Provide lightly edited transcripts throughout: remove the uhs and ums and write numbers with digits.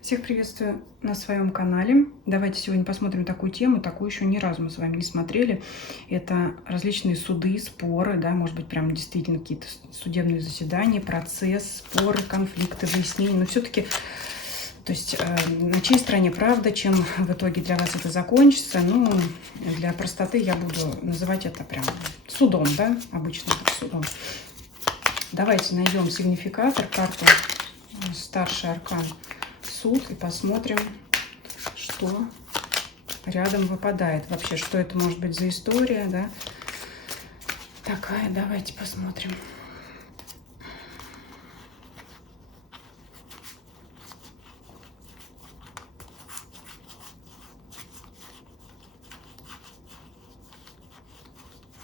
Всех приветствую на своем канале. Давайте сегодня посмотрим такую тему, такую еще ни разу мы с вами не смотрели. Это различные суды, споры, да, может быть, прям действительно какие-то судебные заседания, процесс, споры, конфликты, выяснения. Но все-таки, то есть, на чьей стороне правда, чем в итоге для вас это закончится. Ну, для простоты я буду называть это прям судом, да, обычно судом. Давайте найдем сигнификатор, карту старший аркан суд и посмотрим, что рядом выпадает. Вообще, что это может быть за история, да? Такая, давайте посмотрим.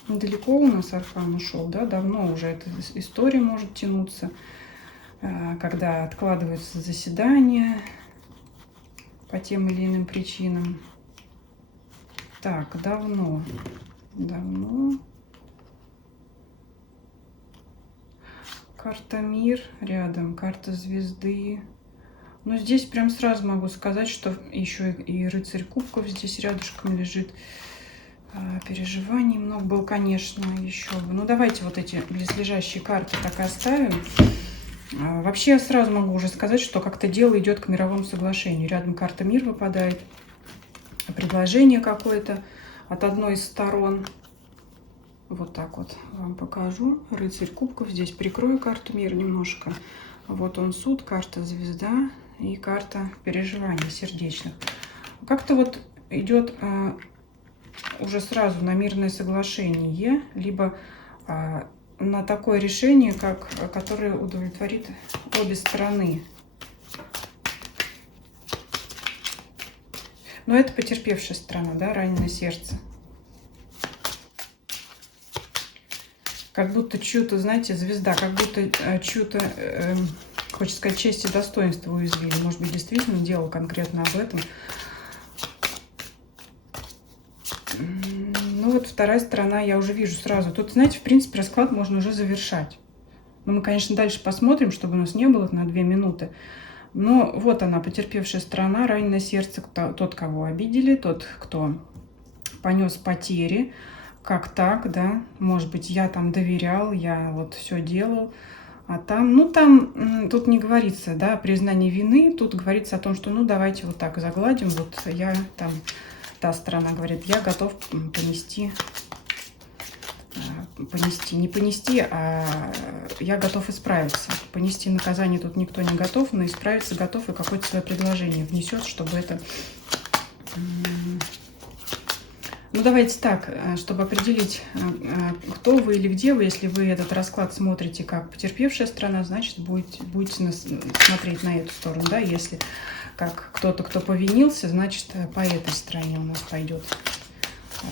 Далеко у нас аркан ушел, да? Давно уже эта история может тянуться, когда откладываются заседания по тем или иным причинам. Так, давно. Карта мир рядом, карта звезды. Но здесь прям сразу могу сказать, что еще и рыцарь кубков здесь рядышком лежит. Переживаний много было, конечно, еще. Ну, давайте вот эти близлежащие карты так и оставим. Вообще, я сразу могу уже сказать, что как-то дело идет к мировому соглашению. Рядом карта мир выпадает, предложение какое-то от одной из сторон. Вот так вот вам покажу. Рыцарь кубков. Здесь прикрою карту мир немножко. Вот он суд, карта звезда и карта переживаний сердечных. Как-то вот идет уже сразу на мирное соглашение, либо на такое решение, которое удовлетворит обе стороны. Но это потерпевшая сторона, да, раненое сердце. Как будто чью-то, знаете, звезда, как будто чью-то, хочется сказать, честь и достоинство уязвили. Может быть, действительно дело конкретно об этом. Ну вот вторая сторона, я уже вижу сразу. Тут, знаете, в принципе, расклад можно уже завершать. Но мы, конечно, дальше посмотрим, чтобы у нас не было на 2 минуты. Но вот она, потерпевшая сторона, раненое сердце, тот, кого обидели, тот, кто понес потери. Как так, да? Может быть, я там доверял, я вот все делал. А там, ну там, тут не говорится, да, о признании вины. Тут говорится о том, что, ну, давайте вот так загладим. Вот я там, та сторона говорит, я готов понести, не понести, а я готов исправиться. Понести наказание тут никто не готов, но исправиться готов и какое-то свое предложение внесет, чтобы это... Ну, давайте так, чтобы определить, кто вы или где вы. Если вы этот расклад смотрите как потерпевшая сторона, значит, будете смотреть на эту сторону, да. Если как кто-то, кто повинился, значит, по этой стороне у нас пойдет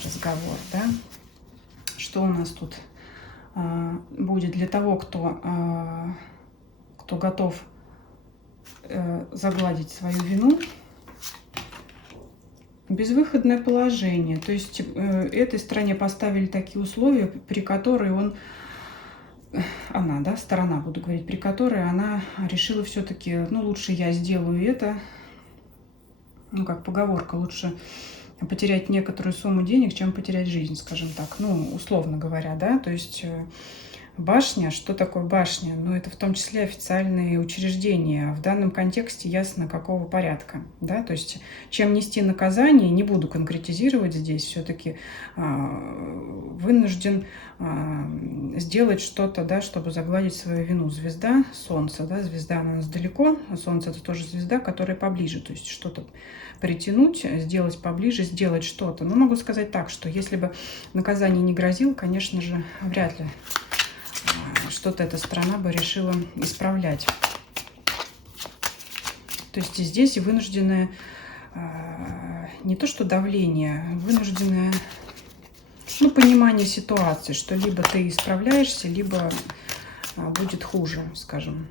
разговор, да. Что у нас тут будет для того, кто готов загладить свою вину? Безвыходное положение. То есть этой стороне поставили такие условия, при которых она, да, сторона, буду говорить, при которой она решила все-таки, ну, лучше я сделаю это. Ну, как поговорка, лучше потерять некоторую сумму денег, чем потерять жизнь, скажем так. Ну, условно говоря, да, то есть... Башня, что такое башня? Ну, это в том числе официальные учреждения. В данном контексте ясно, какого порядка. Да? То есть, чем нести наказание, не буду конкретизировать здесь, все-таки вынужден сделать что-то, да, чтобы загладить свою вину. Звезда, солнце, да, звезда у нас далеко, а солнце это тоже звезда, которая поближе. То есть, что-то притянуть, сделать поближе, сделать что-то. Но могу сказать так, что если бы наказание не грозило, конечно же, вряд ли что-то эта страна бы решила исправлять. То есть и здесь и вынужденное, не то что давление, вынужденное, ну, понимание ситуации, что либо ты исправляешься, либо будет хуже, скажем.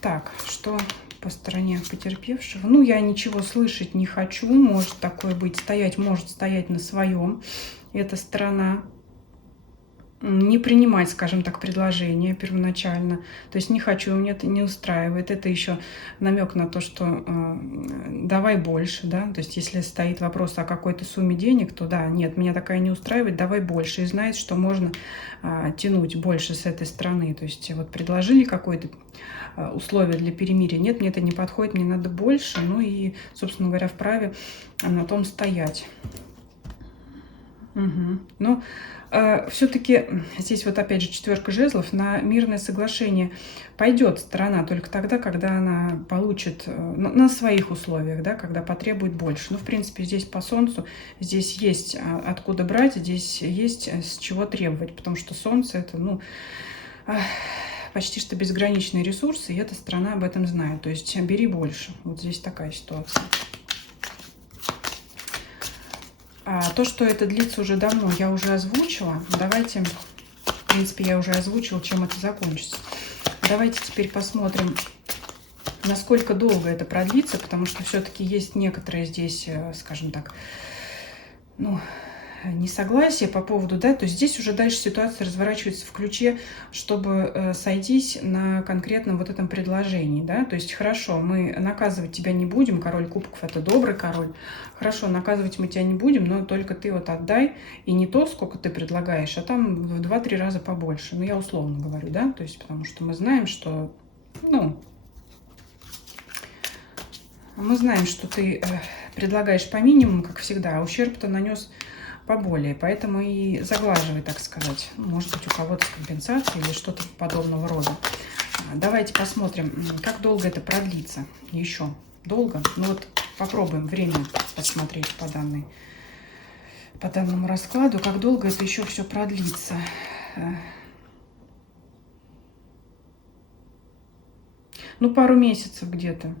Так, что по стороне потерпевшего? Ну, я ничего слышать не хочу, может такое быть, может стоять на своем. Эта сторона... не принимать, скажем так, предложение первоначально. То есть не хочу, меня это не устраивает. Это еще намек на то, что давай больше, да. То есть если стоит вопрос о какой-то сумме денег, то да, нет, меня такая не устраивает, давай больше. И знает, что можно тянуть больше с этой стороны. То есть вот предложили какое-то условие для перемирия. Нет, мне это не подходит, мне надо больше. Ну и, собственно говоря, вправе на том стоять. Угу. Ну, все-таки здесь вот опять же четверка жезлов, на мирное соглашение пойдет сторона только тогда, когда она получит на своих условиях, да, когда потребует больше. Ну, в принципе, здесь по Солнцу, здесь есть откуда брать, здесь есть с чего требовать, потому что Солнце это, ну, почти что безграничные ресурсы, и эта сторона об этом знает. То есть бери больше. Вот здесь такая ситуация. То, что это длится уже давно, я уже озвучила. Давайте, в принципе, я уже озвучила, чем это закончится. Давайте теперь посмотрим, насколько долго это продлится, потому что все-таки есть некоторые здесь, скажем так, ну, несогласие по поводу, да, то есть здесь уже дальше ситуация разворачивается в ключе, чтобы сойтись на конкретном вот этом предложении, да, то есть хорошо, мы наказывать тебя не будем, король кубков это добрый король, хорошо, наказывать мы тебя не будем, но только ты вот отдай, и не то, сколько ты предлагаешь, а там в 2-3 раза побольше, ну я условно говорю, да, то есть потому что мы знаем, что, ну, мы знаем, что ты предлагаешь по минимуму, как всегда, а ущерб-то нанес поболее, поэтому и заглаживай, так сказать. Может быть, у кого-то компенсация или что-то подобного рода. Давайте посмотрим, как долго это продлится. Еще долго? Ну вот попробуем время посмотреть по данному раскладу, как долго это еще все продлится. Ну, пару месяцев где-то,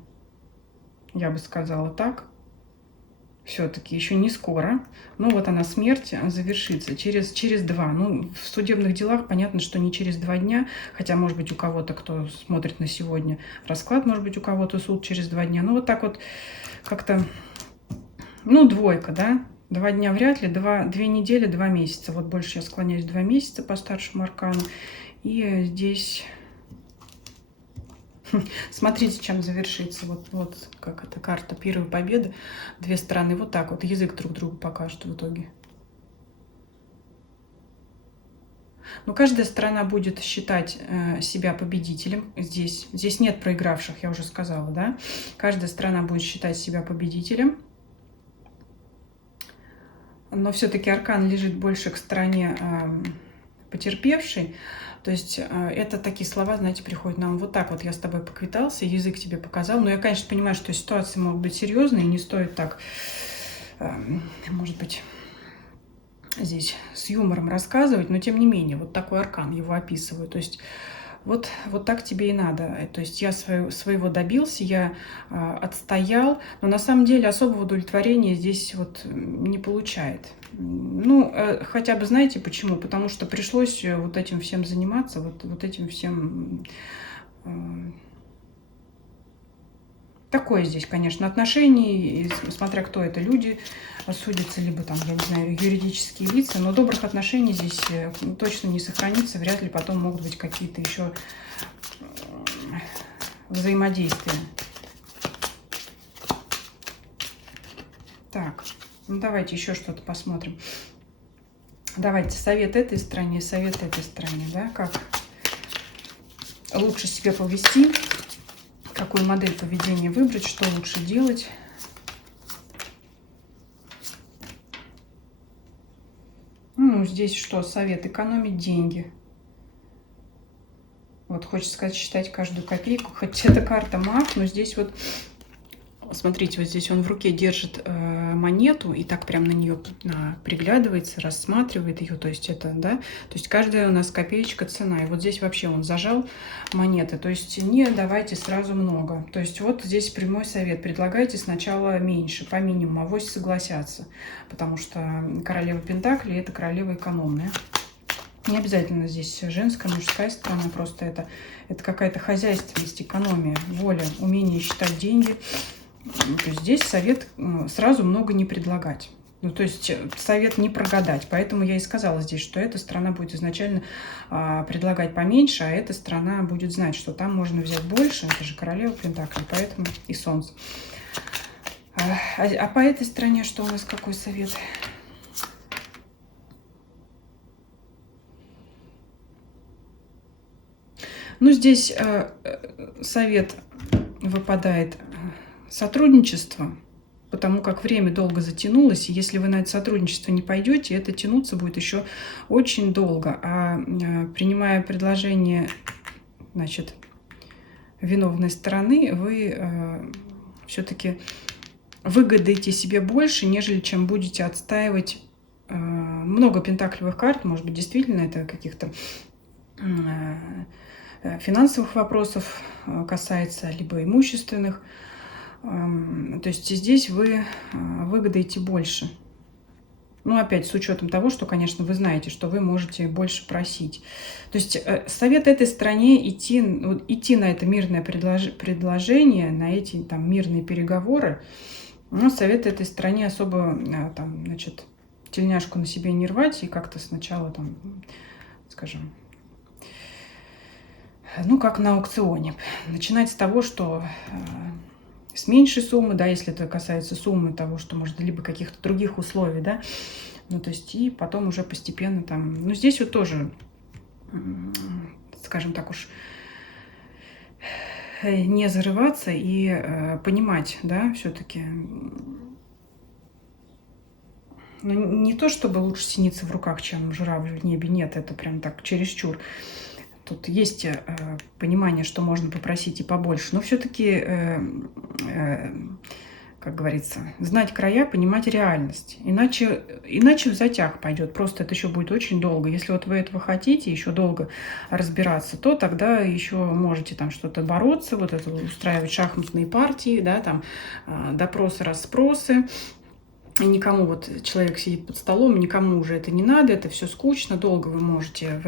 я бы сказала так. Все-таки еще не скоро. Ну вот она, смерть завершится через 2. Ну, в судебных делах понятно, что не через 2 дня. Хотя, может быть, у кого-то, кто смотрит на сегодня расклад, может быть, у кого-то суд через 2 дня. Ну, вот так вот как-то, ну, двойка, да. 2 дня вряд ли, 2 недели, 2 месяца. Вот больше я склоняюсь 2 месяца по старшему аркану. И здесь... Смотрите, чем завершится. Вот как эта карта первой победы. 2 стороны вот так вот. Язык друг другу покажут в итоге. Но каждая сторона будет считать себя победителем. Здесь нет проигравших, я уже сказала, да. Каждая сторона будет считать себя победителем. Но все-таки аркан лежит больше к стороне потерпевшей. То есть это такие слова, знаете, приходят нам вот так вот: я с тобой поквитался, язык тебе показал. Но я, конечно, понимаю, что ситуации могут быть серьезные, и не стоит так, может быть, здесь с юмором рассказывать, но тем не менее, вот такой аркан его описываю. То есть вот так тебе и надо. То есть я своего добился, я отстоял, но на самом деле особого удовлетворения здесь вот не получает. Ну, хотя бы знаете почему? Потому что пришлось вот этим всем заниматься, вот этим всем... Такое здесь, конечно, отношение, смотря кто это, люди судятся, либо там, я не знаю, юридические лица, но добрых отношений здесь точно не сохранится, вряд ли потом могут быть какие-то еще взаимодействия. Так, ну давайте еще что-то посмотрим. Давайте совет этой стороне, совет этой стороне, да, как лучше себя повести, какую модель поведения выбрать, что лучше делать. Ну, здесь что? Совет: экономить деньги. Вот хочется сказать, считать каждую копейку. Хоть это карта маг, но здесь вот, смотрите, вот здесь он в руке держит монету и так прям на нее приглядывается, рассматривает ее. То есть это, да, то есть каждая у нас копеечка цена. И вот здесь вообще он зажал монеты. То есть не давайте сразу много. То есть вот здесь прямой совет: предлагайте сначала меньше, по минимуму, авось согласятся. Потому что королева пентаклей — это королева экономная. Не обязательно здесь женская, мужская сторона, просто это какая-то хозяйственность, экономия, воля, умение считать деньги. То есть здесь совет сразу много не предлагать. Ну, то есть совет не прогадать. Поэтому я и сказала здесь, что эта страна будет изначально предлагать поменьше, а эта страна будет знать, что там можно взять больше. Это же королева Пентаклей, поэтому и солнце. А по этой стране что у нас, какой совет? Ну, здесь совет выпадает сотрудничество, потому как время долго затянулось, и если вы на это сотрудничество не пойдете, это тянуться будет еще очень долго. А принимая предложение, значит, виновной стороны, вы все-таки выгодаете себе больше, нежели чем будете отстаивать много пентаклевых карт. Может быть, действительно это каких-то финансовых вопросов касается, либо имущественных. То есть здесь вы выгодаете больше. Ну, опять с учетом того, что, конечно, вы знаете, что вы можете больше просить. То есть совет этой стране идти на это мирное предложение, на эти там мирные переговоры. Но совет этой стране особо там, значит, тельняшку на себе не рвать и как-то сначала там, скажем, ну, как на аукционе. Начинать с того, что с меньшей суммы, да, если это касается суммы того, что, может, либо каких-то других условий, да, ну, то есть и потом уже постепенно там, ну, здесь вот тоже, скажем так уж, не зарываться и понимать, да, все-таки, ну, не то, чтобы лучше синица в руках, чем журавль в небе, нет, это прям так чересчур. Тут есть понимание, что можно попросить и побольше, но все-таки, как говорится, знать края, понимать реальность. Иначе в затяг пойдет. Просто это еще будет очень долго. Если вот вы этого хотите, еще долго разбираться, то тогда еще можете там что-то бороться, вот это устраивать шахматные партии, да, там допросы, расспросы. Никому вот человек сидит под столом, никому уже это не надо, это все скучно, долго вы можете в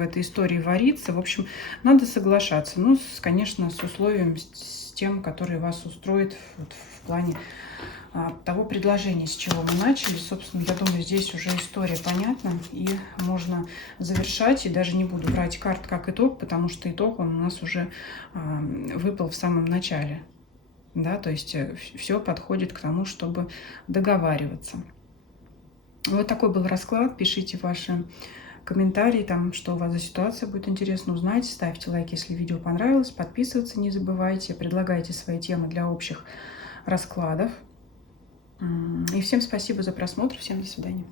этой истории вариться. В общем, надо соглашаться. Ну, конечно, с условием, с тем, который вас устроит вот, в плане того предложения, с чего мы начали. Собственно, я думаю, здесь уже история понятна, и можно завершать. И даже не буду брать карт как итог, потому что итог он у нас уже выпал в самом начале. Да, то есть все подходит к тому, чтобы договариваться. Вот такой был расклад. Пишите ваши комментарии, там, что у вас за ситуация, будет интересно узнать. Ставьте лайк, если видео понравилось. Подписываться не забывайте. Предлагайте свои темы для общих раскладов. И всем спасибо за просмотр. Всем до свидания.